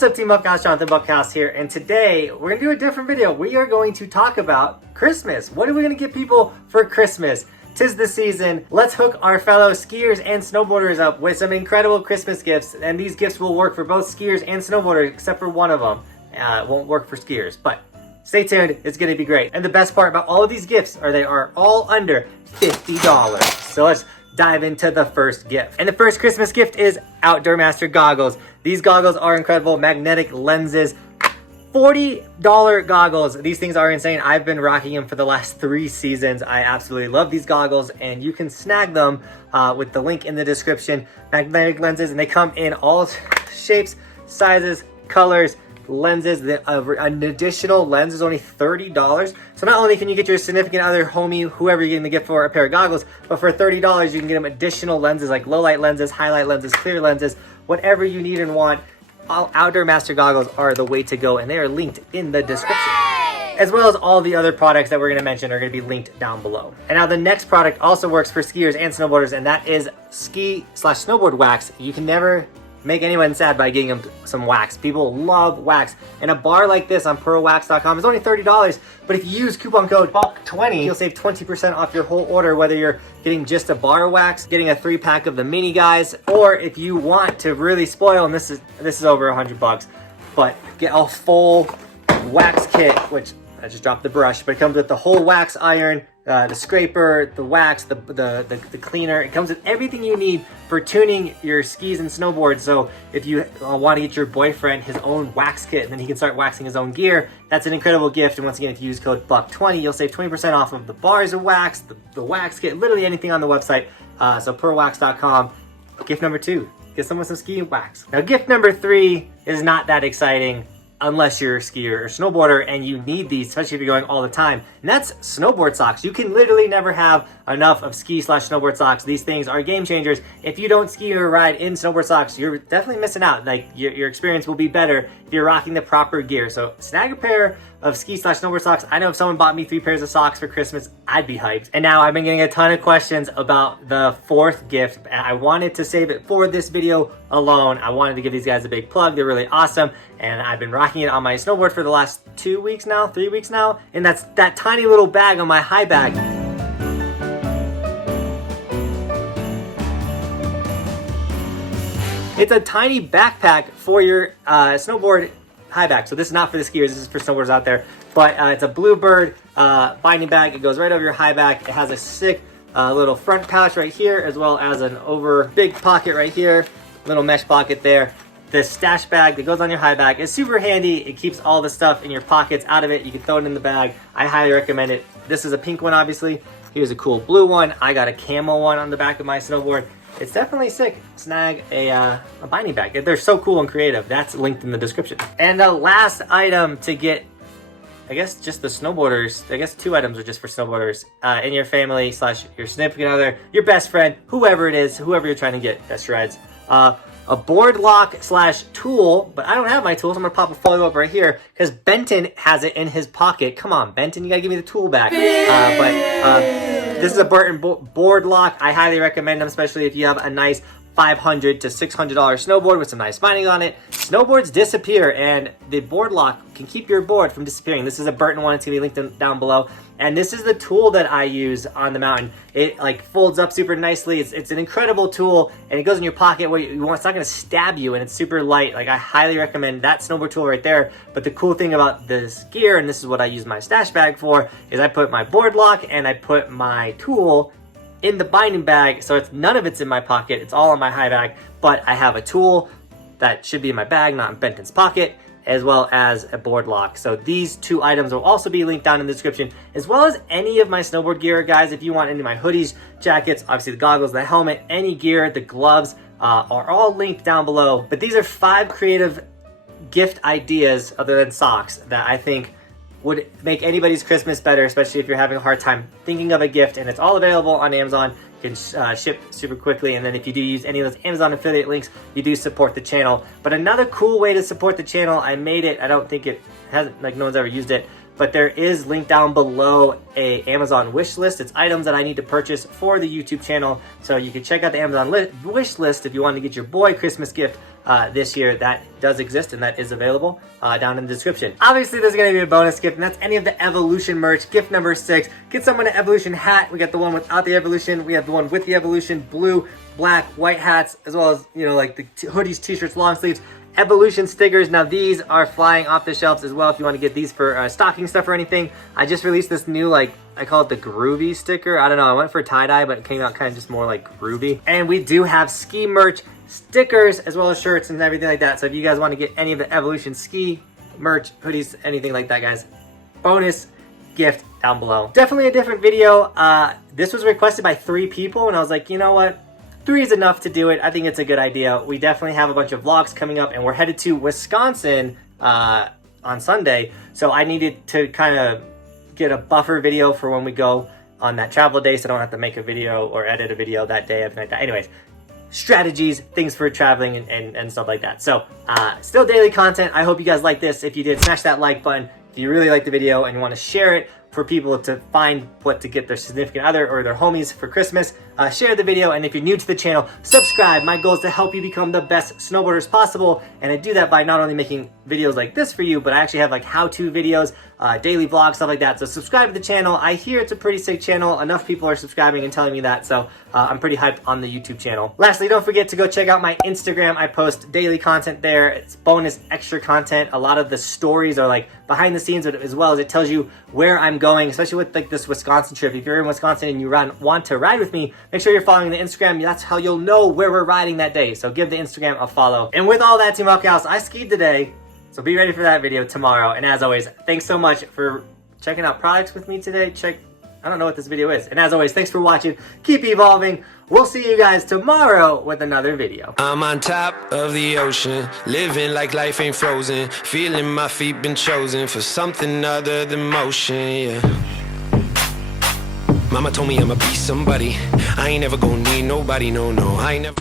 What's up, Team Buckhouse? Johnathan Buckhouse here, and today we're gonna do a different video. We are going to talk about Christmas. What are we gonna get people for Christmas? 'Tis the season. Let's hook our fellow skiers and snowboarders up with some incredible Christmas gifts, and these gifts will work for both skiers and snowboarders, except for one of them. It won't work for skiers, but stay tuned. It's gonna be great. And the best part about all of these gifts are they are all under $50. So let's dive into the first gift. And the first Christmas gift is Outdoor Master goggles. These goggles are incredible, magnetic lenses, $40 goggles. These things are insane. I've been rocking them for the last 3 seasons. I absolutely love these goggles, and you can snag them with the link in the description. Magnetic lenses, and they come in all shapes, sizes, colors, lenses. An additional lens is only $30. So not only can you get your significant other, homie, whoever you're getting the gift for, a pair of goggles, but for $30 you can get them additional lenses like low light lenses, highlight lenses, clear lenses, whatever you need and want. All Outdoor Master goggles are the way to go, and they are linked in the description. As well as all the other products that we're going to mention are going to be linked down below. And now the next product also works for skiers and snowboarders, and that is ski/snowboard wax. You can never make anyone sad by getting them some wax. People love wax. And a bar like this on pearlwax.com is only $30, but if you use coupon code BUCK20, you'll save 20% off your whole order, whether you're getting just a bar wax, getting a 3-pack of the mini guys, or if you want to really spoil, and this is over $100, but get a full wax kit, which I just dropped the brush, but it comes with the whole wax iron, the scraper, the wax, the cleaner. It comes with everything you need for tuning your skis and snowboards. So if you want to get your boyfriend his own wax kit, and then he can start waxing his own gear, that's an incredible gift. And once again, if you use code BUCK20, you'll save 20% off of the bars of wax, the wax kit, literally anything on the website. So pearlwax.com. Gift number 2, get someone some ski wax. Now gift number 3 is not that exciting, unless you're a skier or snowboarder and you need these, especially if you're going all the time. And that's snowboard socks. You can literally never have enough of ski/snowboard socks. These things are game changers. If you don't ski or ride in snowboard socks, you're definitely missing out. Like your experience will be better if you're rocking the proper gear. So snag a pair of ski/snowboard socks. I know if someone bought me 3 pairs of socks for Christmas, I'd be hyped. And now I've been getting a ton of questions about the 4th gift, and I wanted to save it for this video alone. I wanted to give these guys a big plug. They're really awesome, and I've been rocking it on my snowboard for the last 2 weeks now, 3 weeks now, and that's that tiny little bag on my high bag. It's a tiny backpack for your snowboard high back. So this is not for the skiers, this is for snowboarders out there. But it's a Bluebird binding bag. It goes right over your high back. It has a sick little front pouch right here, as well as an big pocket right here, little mesh pocket there. The stash bag that goes on your high back is super handy. It keeps all the stuff in your pockets out of it. You can throw it in the bag. I highly recommend it. This is a pink one, obviously. Here's a cool blue one. I got a camo one on the back of my snowboard. It's definitely sick. Snag a binding bag. They're so cool and creative. That's linked in the description. And the last item to get, I guess just the snowboarders, I guess 2 items are just for snowboarders in your family / your significant other, your best friend, whoever it is, whoever you're trying to get best rides. A board lock / tool, but I don't have my tools. I'm gonna pop a photo up right here because Benton has it in his pocket. Come on, Benton, you gotta give me the tool back. This is a Burton board lock. I highly recommend them, especially if you have a nice $500 to $600 snowboard with some nice binding on it. Snowboards disappear, and the board lock can keep your board from disappearing. This is a Burton one. It's gonna be linked down below. And this is the tool that I use on the mountain. It like folds up super nicely. It's an incredible tool, and it goes in your pocket where you want. It's not gonna stab you, and it's super light. Like I highly recommend that snowboard tool right there. But the cool thing about this gear, and this is what I use my stash bag for, is I put my board lock and I put my tool in the binding bag, so none of it's in my pocket. It's all in my high bag, but I have a tool that should be in my bag, not in Benton's pocket, as well as a board lock. So these 2 items will also be linked down in the description, as well as any of my snowboard gear, guys. If you want any of my hoodies, jackets, obviously the goggles, the helmet, any gear, the gloves are all linked down below. But these are 5 creative gift ideas other than socks that I think would make anybody's Christmas better, especially if you're having a hard time thinking of a gift. And it's all available on Amazon. You can ship super quickly, and then if you do use any of those Amazon affiliate links, you do support the channel. But another cool way to support the channel, I made it, I don't think it hasn't, like no one's ever used it, but there is linked down below a Amazon wish list. It's items that I need to purchase for the YouTube channel. So you can check out the Amazon wish list if you want to get your boy Christmas gift this year. That does exist and that is available down in the description. Obviously, there's going to be a bonus gift, and that's any of the Evolution merch. Gift number 6. Get someone an Evolution hat. We got the one without the Evolution. We have the one with the Evolution, blue, black, white hats, as well as, you know, like the hoodies, t-shirts, long sleeves. Evolution stickers. Now these are flying off the shelves as well if you want to get these for stocking stuff or anything. I just released this new, like, I call it the groovy sticker. I don't know, I went for tie-dye, but it came out kind of just more like groovy. And we do have ski merch, stickers, as well as shirts and everything like that. So if you guys want to get any of the Evolution ski merch, hoodies, anything like that, guys, bonus gift down below. Definitely a different video. This was requested by 3 people, and I was like, you know what? 3 is enough to do it. I think it's a good idea. We definitely have a bunch of vlogs coming up, and we're headed to Wisconsin on Sunday. So I needed to kind of get a buffer video for when we go on that travel day, so I don't have to make a video or edit a video that day, everything like that. Anyways, strategies, things for traveling and stuff like that. So still daily content. I hope you guys like this. If you did, smash that like button. If you really like the video and you want to share it for people to find what to get their significant other or their homies for Christmas, share the video. And if you're new to the channel, subscribe. My goal is to help you become the best snowboarders possible, and I do that by not only making videos like this for you, but I actually have like how-to videos, daily vlogs, stuff like that. So subscribe to the channel. I hear it's a pretty sick channel. Enough people are subscribing and telling me that, so I'm pretty hyped on the YouTube channel. Lastly, don't forget to go check out my Instagram. I post daily content there. It's bonus extra content. A lot of the stories are like behind the scenes, as well as it tells you where I'm going, especially with like this Wisconsin trip. If you're in Wisconsin and you want to ride with me, make sure you're following the Instagram. That's how you'll know where we're riding that day. So give the Instagram a follow. And with all that, Team Buckhouse, I skied today, so be ready for that video tomorrow. And as always, thanks so much for checking out products with me today. I don't know what this video is. And as always, thanks for watching. Keep evolving. We'll see you guys tomorrow with another video. I'm on top of the ocean, living like life ain't frozen, feeling my feet been chosen for something other than motion, yeah. Mama told me I'ma be somebody. I ain't never gonna need nobody, no, I ain't never